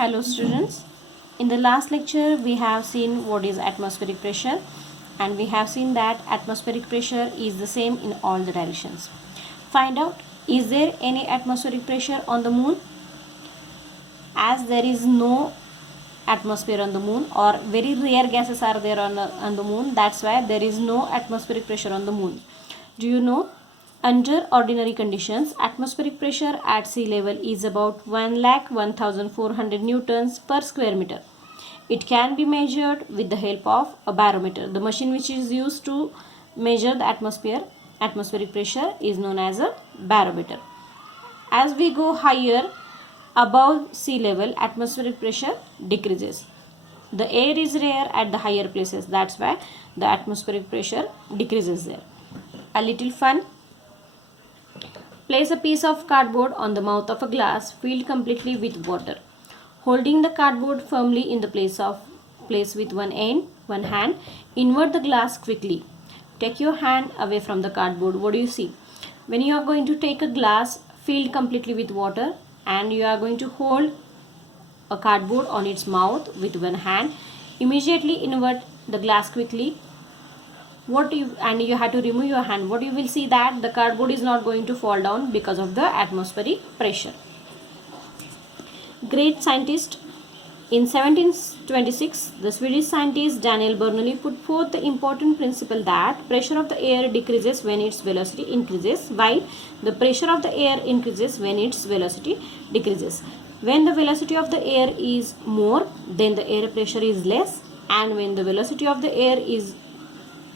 Hello students. In the last lecture we have seen what is atmospheric pressure, and we have seen that atmospheric pressure is the same in all the directions. Find out, is there any atmospheric pressure on the moon? As there is no atmosphere on the moon, or very rare gases are there on the moon, that's why there is no atmospheric pressure on the moon. Do you know, under ordinary conditions atmospheric pressure at sea level is about 1,01,400 newtons per square meter. It can be measured with the help of a barometer. The machine which is used to measure the atmospheric pressure is known as a barometer. As we go higher above sea level, atmospheric pressure decreases. The air is rare at the higher places, that's why the atmospheric pressure decreases there. A little fun. Place a piece of cardboard on the mouth of a glass filled completely with water. Holding the cardboard firmly in the place with one hand, invert the glass quickly. Take your hand away from the cardboard. What do you see? When you are going to take a glass filled completely with water and you are going to hold a cardboard on its mouth with one hand, immediately invert the glass quickly. And you have to remove your hand. What you will see that the cardboard is not going to fall down because of the atmospheric pressure. Great scientist. In 1726, the Swedish scientist Daniel Bernoulli put forth the important principle that pressure of the air decreases when its velocity increases, while the pressure of the air increases when its velocity decreases. When the velocity of the air is more, then the air pressure is less, and when the velocity of the air is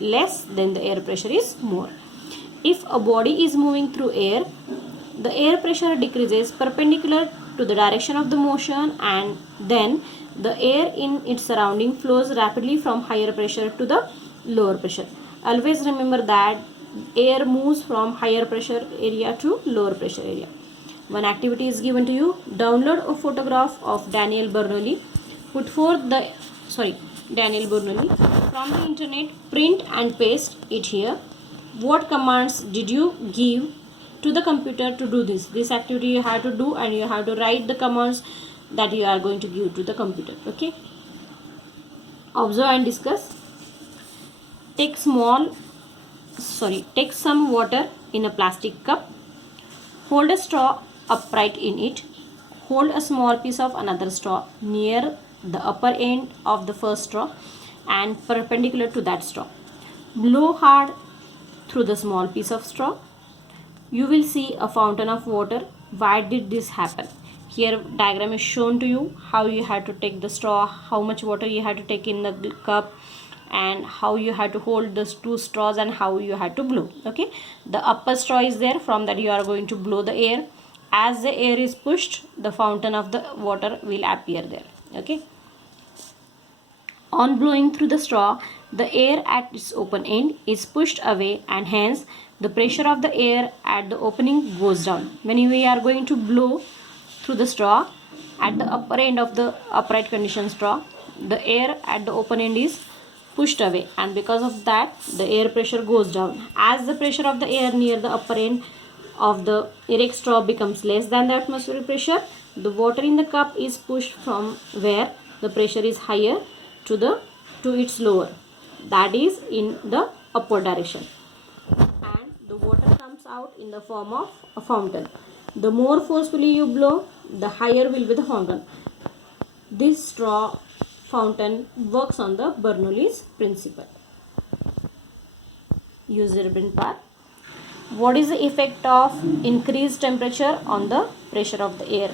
less, then the air pressure is more. If a body is moving through air, the air pressure decreases perpendicular to the direction of the motion, and then the air in its surrounding flows rapidly from higher pressure to the lower pressure. Always remember that air moves from higher pressure area to lower pressure area. One activity is given to you. Download a photograph of Daniel Bernoulli from the internet. Print and paste it here. What commands did you give to the computer to do this activity? You have to do, and you have to write the commands that you are going to give to the computer. Okay, observe and discuss. Take some water in a plastic cup. Hold a straw upright in it. Hold a small piece of another straw near the upper end of the first straw and perpendicular to that straw. Blow hard through the small piece of straw. You will see a fountain of water. Why did this happen? Here diagram is shown to you how you have to take the straw, how much water you have to take in the cup, and how you have to hold the two straws and how you have to blow. Okay, the upper straw is there, from that you are going to blow the air. As the air is pushed, the fountain of the water will appear there. Okay, on blowing through the straw, the air at its open end is pushed away, and hence the pressure of the air at the opening goes down. When we are going to blow through the straw at the upper end of the upright condition straw, the air at the open end is pushed away, and because of that the air pressure goes down. As the pressure of the air near the upper end of the erect straw becomes less than the atmospheric pressure, the water in the cup is pushed from where the pressure is higher to its lower, that is in the upward direction, and the water comes out in the form of a fountain. The more forcefully you blow, the higher will be the fountain. This straw fountain works on the Bernoulli's principle. User brain part. What is the effect of increased temperature on the pressure of the air?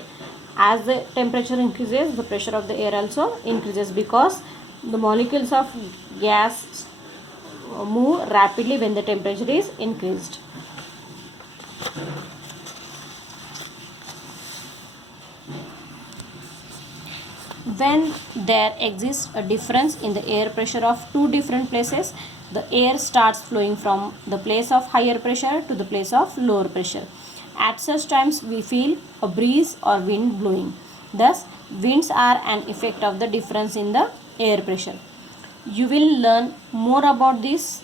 As the temperature increases, the pressure of the air also increases, because the molecules of gas move rapidly when the temperature is increased. When there exists a difference in the air pressure of two different places, the air starts flowing from the place of higher pressure to the place of lower pressure. At such times we feel a breeze or wind blowing. Thus, winds are an effect of the difference in the air pressure. You will learn more about this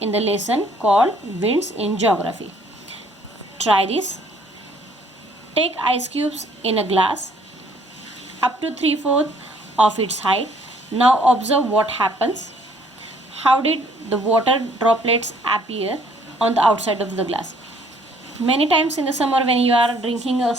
in the lesson called Winds in Geography. Try this. Take ice cubes in a glass. up to 3/4 of its height. Now observe what happens. How did the water droplets appear on the outside of the glass? Many times in the summer, when you are drinking a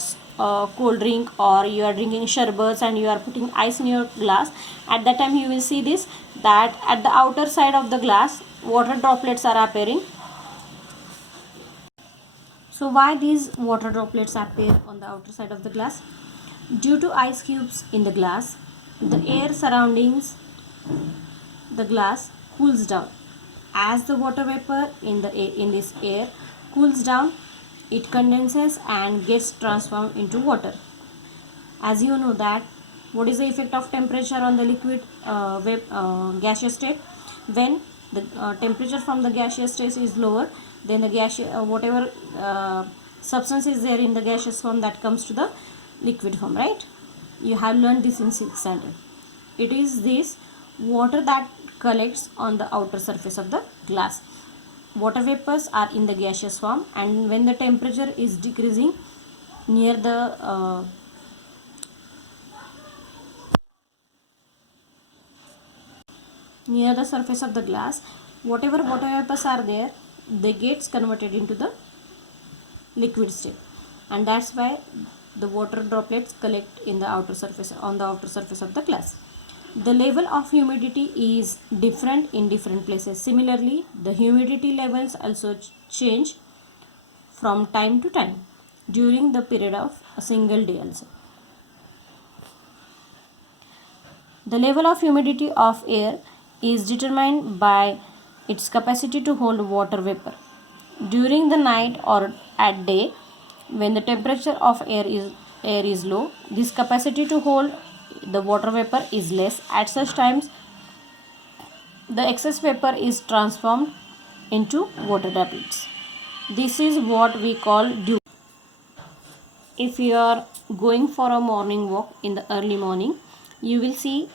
cold drink, or you are drinking sherbets and you are putting ice in your glass, at that time you will see this, that at the outer side of the glass water droplets are appearing. So why these water droplets appear on the outer side of the glass? Due to ice cubes in the glass, the air surroundings the glass cools down. As the water vapor in this air cools down, it condenses and gets transformed into water. As you know that, what is the effect of temperature on the liquid gaseous state? When the temperature from the gaseous state is lower, then the whatever substance is there in the gaseous form, that comes to the liquid form, right? You have learned this in 6th standard. It is this water that collects on the outer surface of the glass. Water vapors are in the gaseous form, and when the temperature is decreasing near the surface of the glass, whatever water vapors are there, they gets converted into the liquid state, and that's why the water droplets collect in the outer surface of the glass. The level of humidity is different in different places. Similarly, the humidity levels also change from time to time during the period of a single day also. The level of humidity of air is determined by its capacity to hold water vapor. During the night or at day, when the temperature of air is low, this capacity to hold the water vapor is less. At such times, the excess vapor is transformed into water droplets. This is what we call dew. If you are going for a morning walk in the early morning, you will see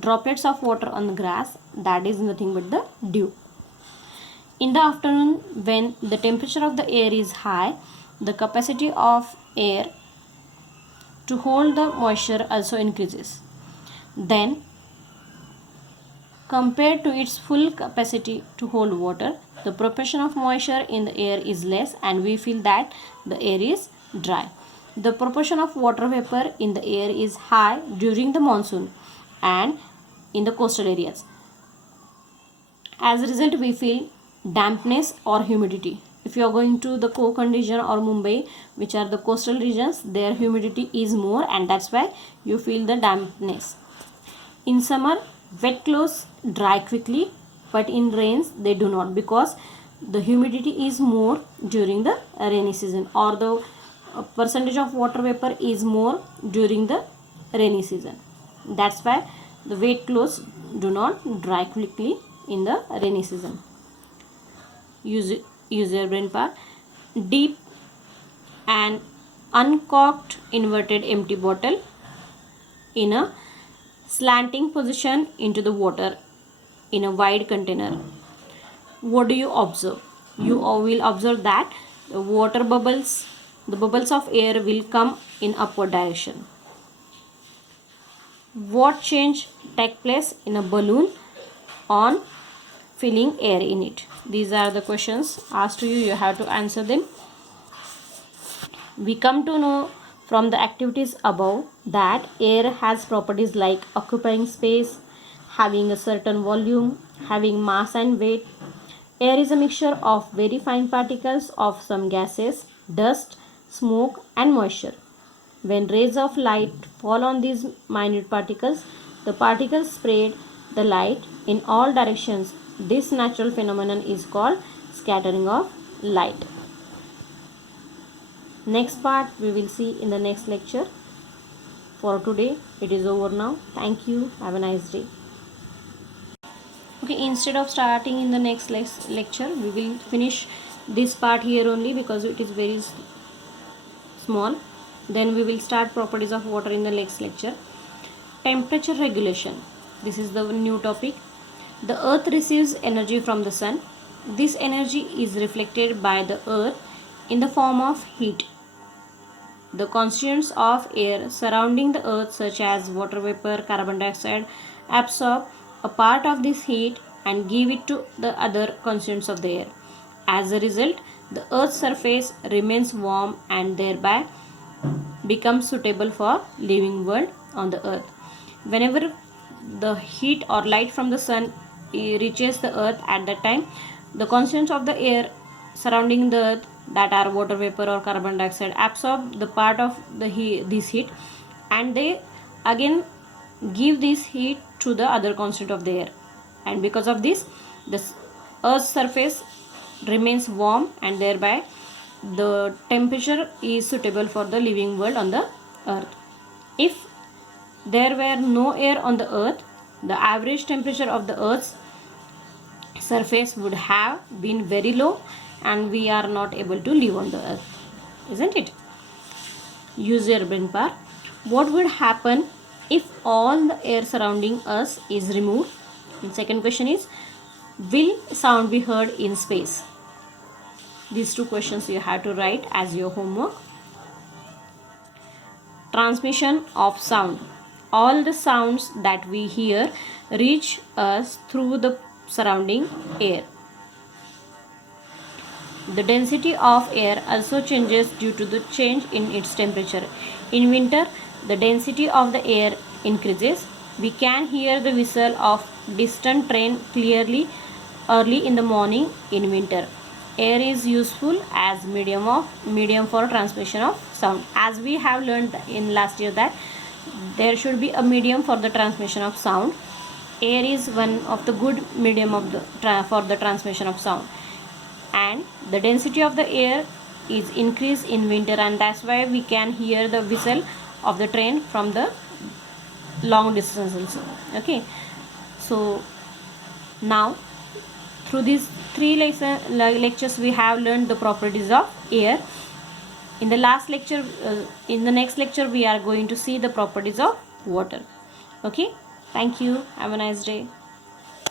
droplets of water on the grass. That is nothing but the dew. In the afternoon, when the temperature of the air is high, the capacity of air to hold the moisture also increases. Then, compared to its full capacity to hold water, the proportion of moisture in the air is less, and we feel that the air is dry. The proportion of water vapor in the air is high during the monsoon and in the coastal areas. As a result, we feel dampness or humidity. If you are going to the Konkan region or Mumbai, which are the coastal regions, their humidity is more, and that's why you feel the dampness. In summer, wet clothes dry quickly, but in rains they do not, because the humidity is more during the rainy season, or the percentage of water vapor is more during the rainy season. That's why the wet clothes do not dry quickly in the rainy season. Use your brain power. Dip an uncorked inverted empty bottle in a slanting position into the water in a wide container. What do you observe? You will observe that the bubbles of air will come in upward direction. What change take place in a balloon on filling air in it? These are the questions asked to you. You have to answer them. We come to know from the activities above that air has properties like occupying space, having a certain volume, having mass and weight. Air is a mixture of very fine particles of some gases, dust, smoke, and moisture. When rays of light fall on these minute particles, the particles spread the light in all directions. This natural phenomenon is called scattering of light. Next part we will see in the next lecture. For today, it is over now. Thank you. Have a nice day. Okay, instead of starting in the next lecture, we will finish this part here only, because it is very small. Then we will start properties of water in the next lecture. Temperature regulation. This is the new topic. The earth receives energy from the sun. This energy is reflected by the earth in the form of heat. the constituents of air surrounding the earth such as water vapor, carbon dioxide absorb a part of this heat and give it to the other constituents of the air. As a result, the earth's surface remains warm and thereby becomes suitable for living world on the earth. Whenever the heat or light from the sun reaches the earth, at that time the constituents of the air surrounding the earth, that are water vapor or carbon dioxide, absorb the part of this heat, and they again give this heat to the other constituent of the air, and because of this the earth's surface remains warm and thereby the temperature is suitable for the living world on the earth. If there were no air on the earth, the average temperature of the earth's surface would have been very low and we are not able to live on the earth, isn't it? Use your brain power. What would happen if all the air surrounding us is removed? And second question is, will sound be heard in space? These two questions you have to write as your homework. Transmission of sound. All the sounds that we hear reach us through the surrounding air. The density of air also changes due to the change in its temperature. In winter, the density of the air increases. We can hear the whistle of distant train clearly early in the morning in winter. Air is useful as medium for transmission of sound. As we have learned in last year that there should be a medium for the transmission of sound. Air is one of the good medium for the transmission of sound, and the density of the air is increased in winter, and that's why we can hear the whistle of the train from the long distances. Okay, so now through these three lectures we have learned the properties of air. In the last lecture, in the next lecture we are going to see the properties of water. Okay, thank you, have a nice day.